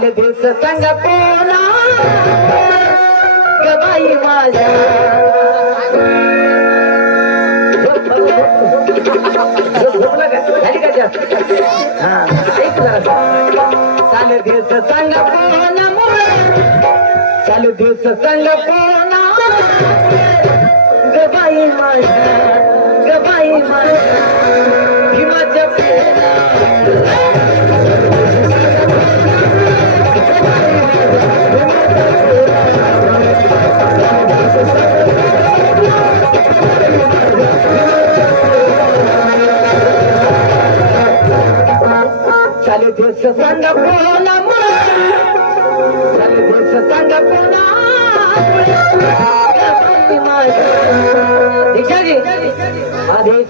चाले दिवस संग पोला ग बाई माझ्या. झोपला दिवस संग पोला चालू दिवस संग पोला ग माझ्या ग माझ्या.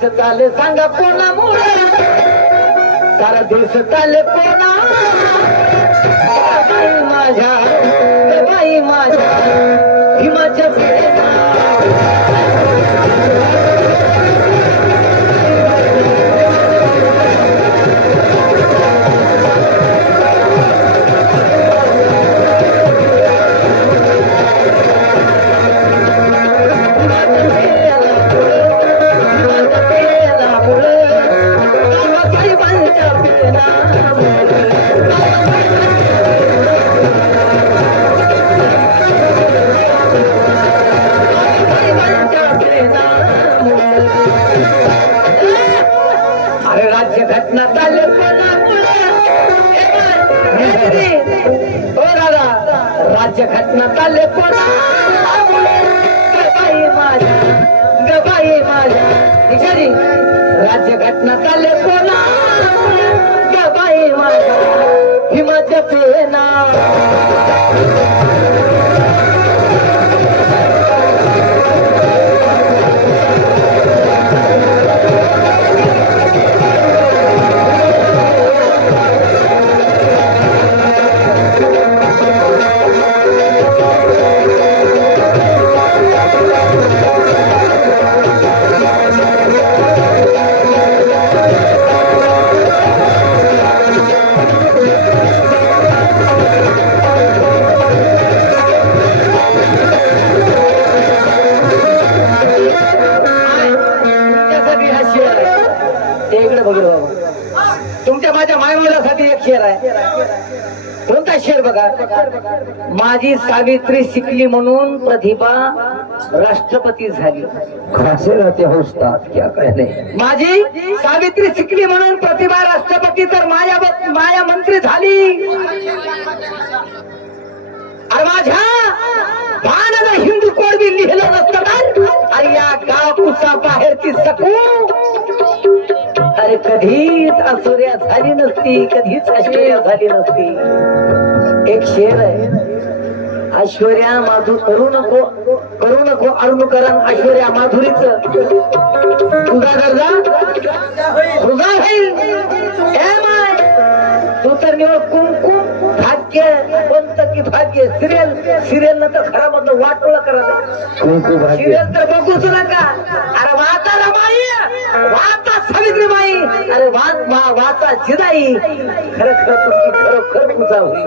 देश चाले सांगा कोणा मुळे सारा देश चाले कोणा घटना चालले सावित्री शिकली म्हणून प्रतिभा राष्ट्रपती झाली. खासे रहते हो उस्ताद क्या कहने माझी सावित्री शिकली म्हणून प्रतिभा राष्ट्रपती तर माया माया मंत्री झाली. अरे माझ्या भानानं हिंदू कोड बी लिहिलं नसतं तर अरे या गाव कुसा बाहेरची सकू. अरे कधीच असुर्या झाली नसती कधीच ऐश्वर्या झाली नसती. एक शेर आहे. ऐश्वर्या माधू करू नको करू नको अरुणकरण ऐश्वर्या माधुरीच. तुझा दर्जा? तुझा होईल. तू तर निवड कुंकुम भाग्य कोणतं की भाग्य? सिरियल सिरियल न तर खरा मधलं वाटोळा भाग्य. सिरियल तर बघूच नका. अरे वाचा रमाई वाचा सावित्री बाई अरे वाच वा वाचा जिदाई खरं खरं तुमची खरोखर पूजा होईल.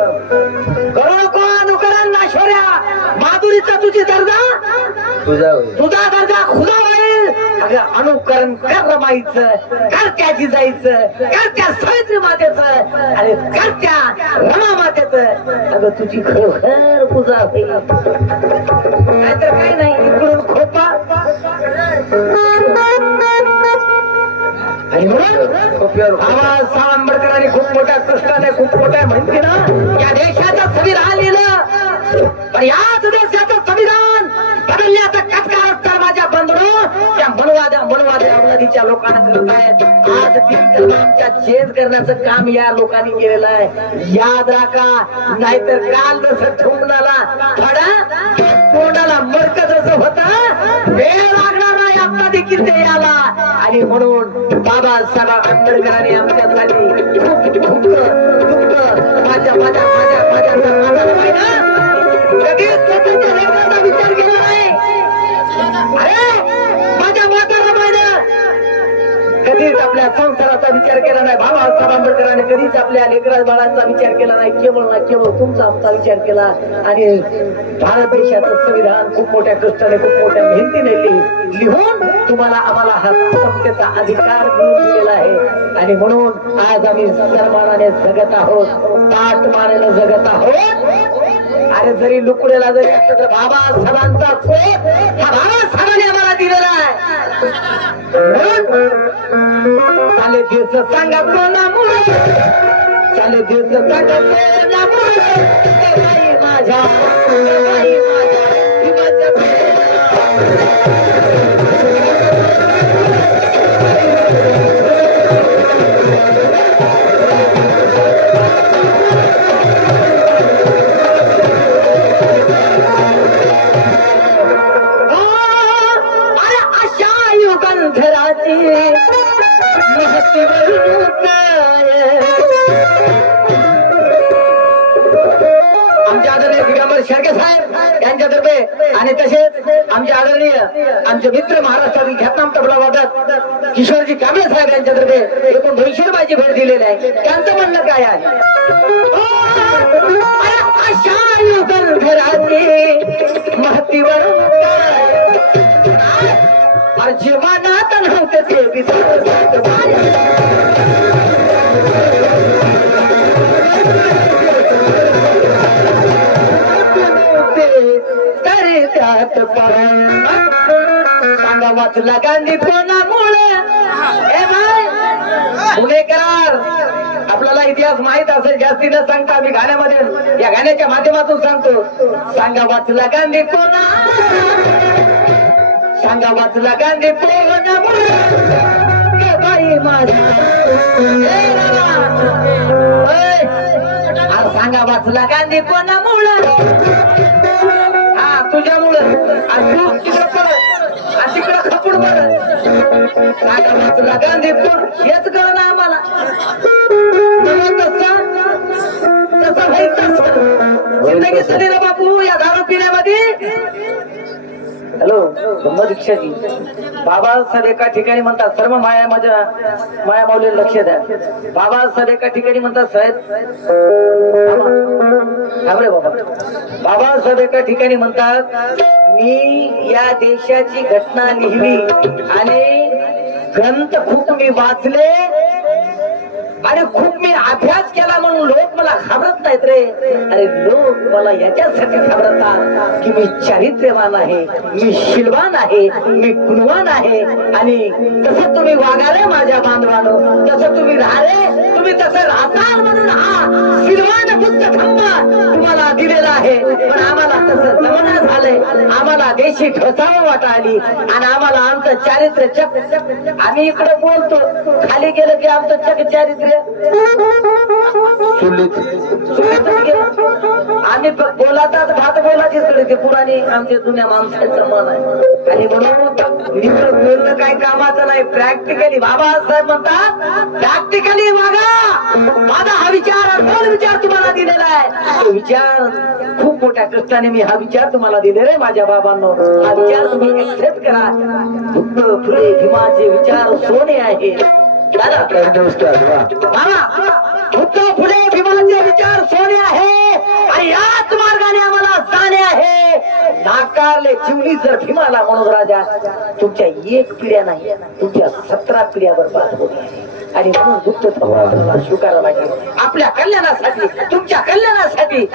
करू नको अनुकरण. ऐश्वर्या माधुरीचा तुझी दर्जा तुझा होईल. तुझा दर्जा खुदा होईल अगं अनुकरण कर रमाईचं कर त्या जिजाईचं. कर त्या सावित्री मातेचं. अरे कर त्या रमा मातेचं. अगं तुझी खरोखर पूजा होईल. नाहीतर काय नाही इकडून खोपा. आणि म्हणून खोप्यावर बाबासाहेब आंबेडकरांनी खूप मोठ्या कष्टाने खूप मोठ्या म्हणते ना या देशाचं संविधान लिहिलं आणि आज देशाचं संविधान बदलण्याचा कटका असता माझ्या बंधनो त्या मनवाद्या मनवाद्या अवलादीच्या लोकांना करत आहेत आज तीन चेंज करण्याचं काम या लोकांनी केलेलं आहे याद राखा नाहीतर काल जसं ठोंबणाला खडा तोंडाला मरक जसं होता वेळ लागणार नाही आता देखील ते याला आणि म्हणून बाबासाहेब आंबेडकरांनी आमच्यासाठी खूप दुःख दुःख माझ्या माझ्या माझ्या माझ्या जन्माला स्वतःच्या लेकराचा विचार केला नाही. अरे माझ्या माताला कधीच आपल्या संसाराचा विचार केला नाही. भावा आंबेडकरांनी कधीच आपल्या लेकरा बाळांचा विचार केला नाही. केवळ ना केवळ तुमचा आमचा विचार केला. आणि भारत देशाचं संविधान खूप मोठ्या कष्टाने खूप मोठ्या मेहनतीने लिहून तुम्हाला आम्हाला हा संस्थेचा अधिकार मिळून दिलेला आहे. आणि म्हणून आज आम्ही सन्मानाने जगत आहोत. ताट मानेला जगत आहोत. अरे जरी लुकडेला जरी असलं तर बाबा सरांचा कोट हा बाबा सरांनी आम्हाला दिलेला आहे. Sale Dios se sanga मुळे amor. Sale Dios se मुळे con amor. आमचे मित्र महाराष्ट्रातील ख्यातनाम तबला वादक किशोरजी कांबळे साहेब यांच्यातर्फे एकूण दोनशे रुपयाची भेट दिलेली आहे. त्यांचं म्हणणं काय आहे? महतीवर जीवनात नव्हते ते सांगा वाचला गांधी कोणामुळे? ए पुणेकर आपल्याला इतिहास माहीत असेल जास्ती न सांगता मी गाण्यामध्ये या गाण्याच्या माध्यमातून सांगतो. सांगा वाचला गांधी कोणा सांगा वाचला गांधी कोणामुळे? बाई माझी. सांगा वाचला गांधी कोणामुळे? पळ सांगा वाचला हेच कळ ना आम्हाला तसं व्हायचं जिंदगी सली ना बापू या दारू पिण्यामध्ये हॅलो गंमत दीक्षाजी बाबासाहेब एका ठिकाणी म्हणतात सर्व माया माझ्या माया माऊली लक्ष द्या. बाबा बाबासाहेब एका ठिकाणी म्हणतात साहेब थांबा. थांब रे बाबा. बाबासाहेब एका ठिकाणी म्हणतात मी या देशाची घटना लिहिली आणि ग्रंथ खूप मी वाचले आणि खूप मी अभ्यास केला म्हणून लोक मला घाबरत नाहीत रे. अरे लोक मला याच्यासाठी घाबरतात की मी चारित्र्यवान आहे मी शिलवान आहे मी गुणवान आहे. आणि तसं तुम्ही वागाले माझ्या बांधवानो तसं तुम्ही राहिले तुम्ही तसं राहताल म्हणून हा शिलवान बुद्ध धम्म तुम्हाला दिलेला आहे. पण आम्हाला तसं जमना झालंय. आम्हाला देशी ठोसावं वाटाली. आणि आम्हाला आमचं चारित्र्य चक आम्ही इकडे बोलतो. खाली गेलं की आमचं चक चारित्र्य. आम्ही बोलातात भात बोलाचीच कडे ते पुराणी आमच्या जुन्या माणसाचं मन आहे. आणि म्हणून निवड बोलणं काही कामाचं नाही. प्रॅक्टिकली बाबासाहेब म्हणतात प्रॅक्टिकली वागा माझा हा विचार आणि दोन विचार तुम्हाला दिलेला आहे? विचार खूप मोठ्या कष्टाने मी हा विचार तुम्हाला दिलेला आहे माझ्या बाबांनो. हा विचार तुम्ही एक्सेप्ट करा. फक्त फुले भीमाचे विचार सोने आहे दादा. फुले भीमाचे विचार सोने आहे आणि याच मार्गाने आम्हाला जाणे आहे. नाकारले चिवली जर भीमाला म्हणून राजा तुमच्या एक पिढ्या नाही तुमच्या सतरा पिढ्या बरबाद होणे आहे. आणि म्हणून बुद्ध धर्माला स्वीकारावा लागेल आपल्या कल्याणासाठी तुमच्या कल्याणासाठी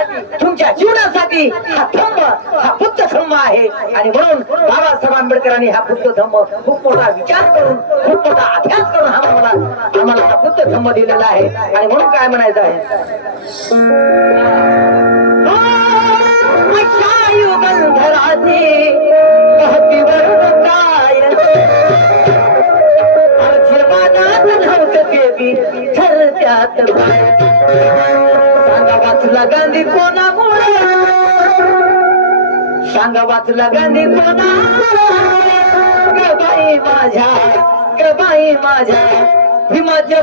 तुमच्या जीवनासाठी हा धम्म हा बुद्ध धम्म आहे आणि म्हणून बाबासाहेब आंबेडकरांनी हा बुद्ध धम्म खूप मोठा विचार करून खूप मोठा अभ्यास करून हा आम्हाला आम्हाला हा बुद्ध धम्म दिलेला आहे आणि म्हणून काय म्हणायचं आहे ठरत्यात सांगा वाचला गांधी कोणामुळे? सांगा वाचला गांधी कोणा ग बाई माझ्या ग बाई माझ्या भीमाच्या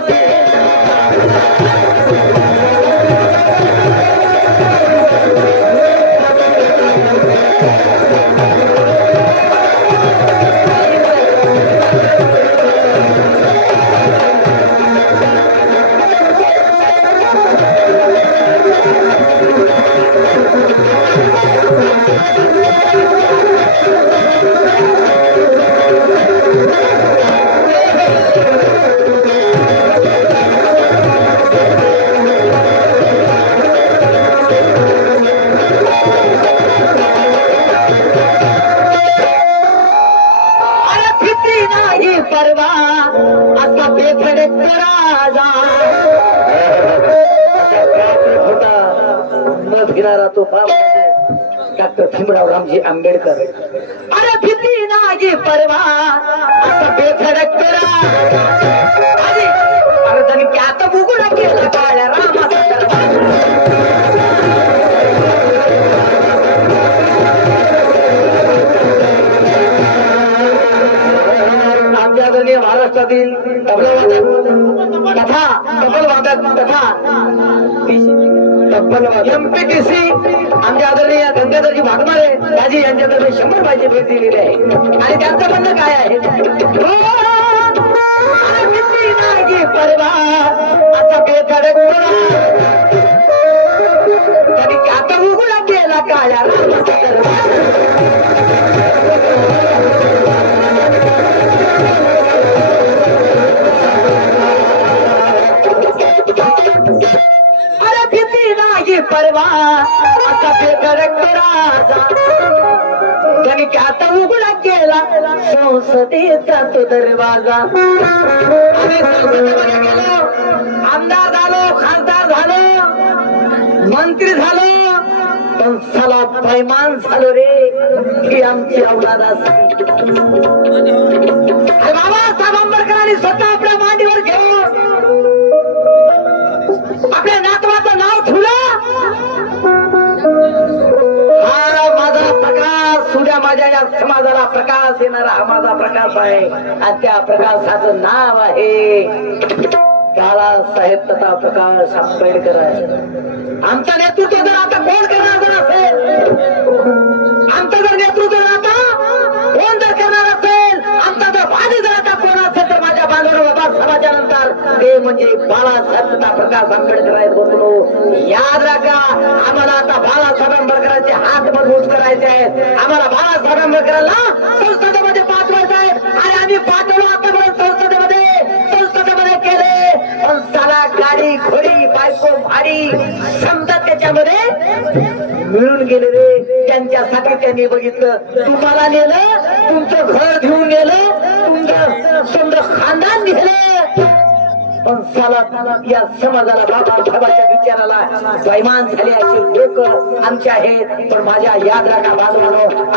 न फिरणारा तो फार डॉक्टर भीमराव रामजी आंबेडकर. अरे भीती नागी परवा असा बेधडक करा. अरे अरे त्यांनी त्यात बुगुडा केला काळ्या रामाचा दरबार. आमच्या आदरणीय महाराष्ट्रातील तबलावादक तथा तबलवादक तथा एमपीटीसी आमच्या आदरणीय गंगाधरजी भागमारे दाजी यांच्यातर्फे शंभर पाहिजे भेट दिलेली आहे. आणि त्यांचं म्हणणं काय आहे? परवा असा बेधडक तरी त्यात उघडा केला काळ्या रामाचा परवा असा बेधडक राजा. त्यांनी त्यात उघडा केला संसदेचा तो दरवाजा. आम्ही संसदेमध्ये गेलो आमदार झालो खासदार झालो मंत्री झालो पण सला पैमान झालो रे ही आमची औलाद असते बाबा साहेब आंबेडकरांनी स्वतः माझ्या या समाजाला प्रकाश येणारा हा माझा प्रकाश आहे. आणि त्या प्रकाशाचं नाव आहे बाळासाहेब तथा प्रकाश आंबेडकर आहे. आमचं नेतृत्व जर आता कोण करणार जर असेल? म्हणजे बाळासाहेब प्रकाश आंबेडकर आहेत बंधू याद राखा आम्हाला आता बाळासाहेब आंबेडकरांचे हात मजबूत करायचे आहेत. आम्हाला बाळासाहेब आंबेडकरांना संसदेमध्ये पाठवायचं आहे. आणि आम्ही पाठवलो आतापर्यंत संसदेमध्ये. संसदेमध्ये केले. पण साला गाडी घोडी बायको भाडी समजा त्याच्यामध्ये. मिळून गेले रे. त्यांच्यासाठी त्यांनी बघितलं. तुम्हाला नेलं तुमचं घर घेऊन गेलं तुमचं समजा खानदान नेलं पण साला या समाजाला बाबासाहेबांच्या विचाराला स्वयमान झाले असे लोक आमचे आहेत. पण माझ्या याद राखा बाजूला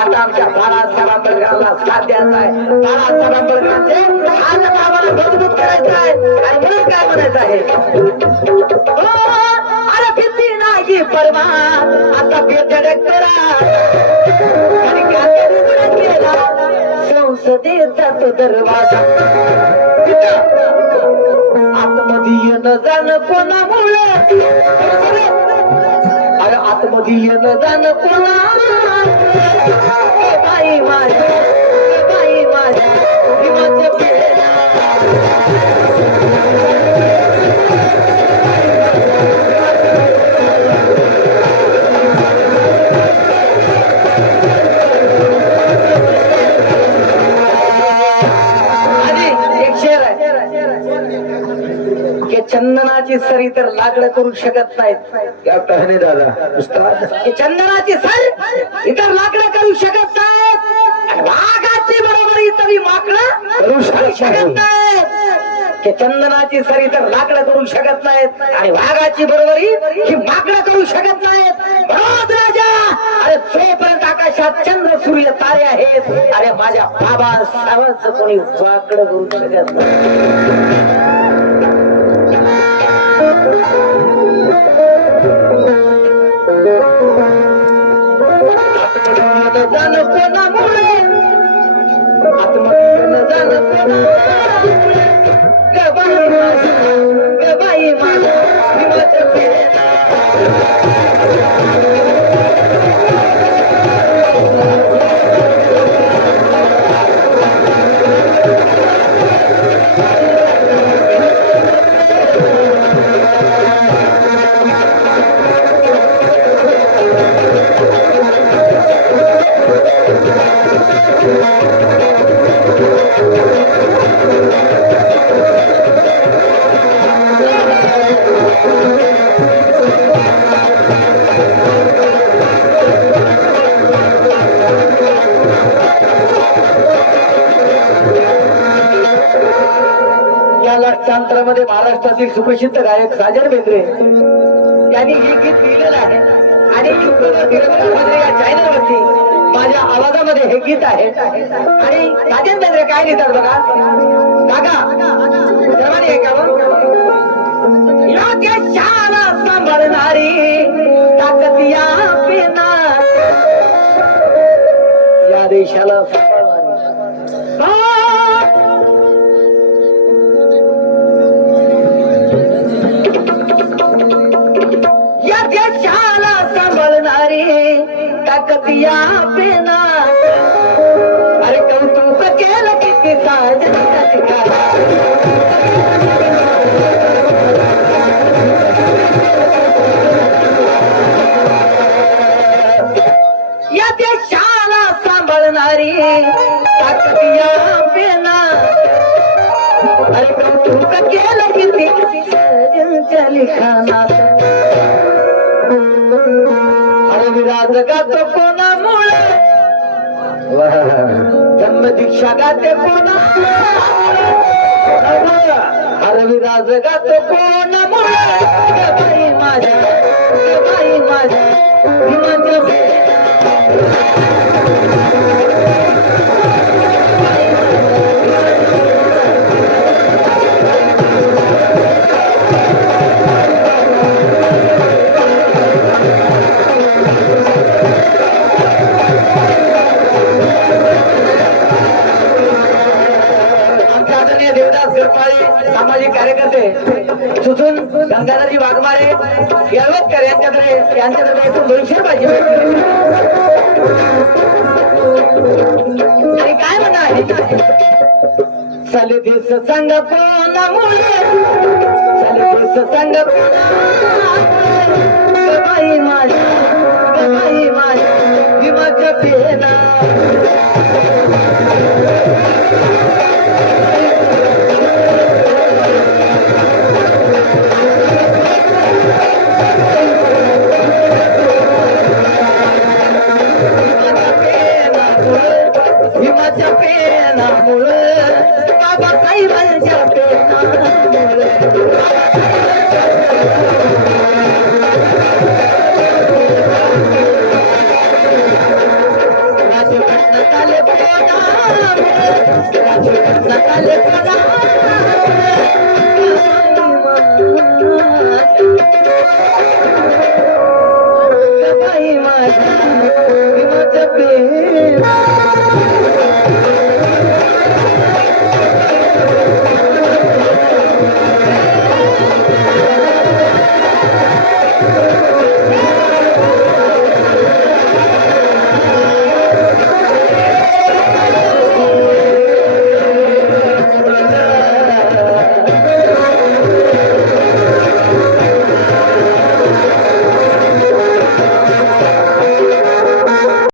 आता आमच्या बाळासाहेब आंबेडकरांना साथ द्यायचा आहे. बाळासाहेब आंबेडकरांचे हात आता आम्हाला मजबूत करायचं आहे आणि म्हणून काय म्हणायचं आहे? हो, अरे भीती नाही परवा आता बेधडक करा आणि संसदेचा तो दरवाजा. आतमध्ये येणं जाणं कोणामुळे? अरे आतमध्ये येणं जाणं कोणा बाई माझ्या ए बाई माझ्या चंदनाची सरी तर लाकड करू शकत नाहीत क्या कहने दादा. उस्ताद की चंदनाची सर इतर लाकडं करू शकत नाहीत. आणि वाघाची बरोबरी तरी माकडं करू शकत नाहीत. की चंदनाची सरी तर लाकडं करू शकत नाहीत. आणि वाघाची बरोबरी ही माकडं करू शकत नाहीत. म्हणून राजा. अरे जोपर्यंत आकाशात चंद्र सूर्य तारे आहेत अरे माझ्या बाबा साहेबांचं कोणी वाकडं करू शकत नाही. जाणं कोणामुळे आत्महत्या जाणं कोणामुळे महाराष्ट्रातील सुप्रसिद्ध गायक साजन बेंद्रे यांनी हे गीत लिहिलेलं आहे. आणि युट्यूबवरती या चॅनलवरती माझ्या आवाजामध्ये हे गीत आहे. आणि राजेंद्र काय लिहितात बघा? दादा सर्वांनी ऐकावं या देशाला सांभाळणारी ताकद या पेना या देशाला सांभाळणारी. कतिया पेना अरे कौतुक केलं किती साजन या देशाला सांभाळणारी ताकद या पेना अरे कौतुक केलं किती दीक्षा गाते कोणामुळे अरे विराज गातो कोणामुळे ग बाई माझ्या ग बाई माझ्या भीमाच्या माझे कार्यकर्ते सुजून गंगाधरजी वाघमारे यळवतकर यांच्याकडे यांच्याकडे एकूण दोनशे पाहिजे आणि काय म्हणा आहे दिस संग कोणामुळे चले दिस संग कोणामुळे ग बाई माझी ग बाई माझी भीमाच्या पेना.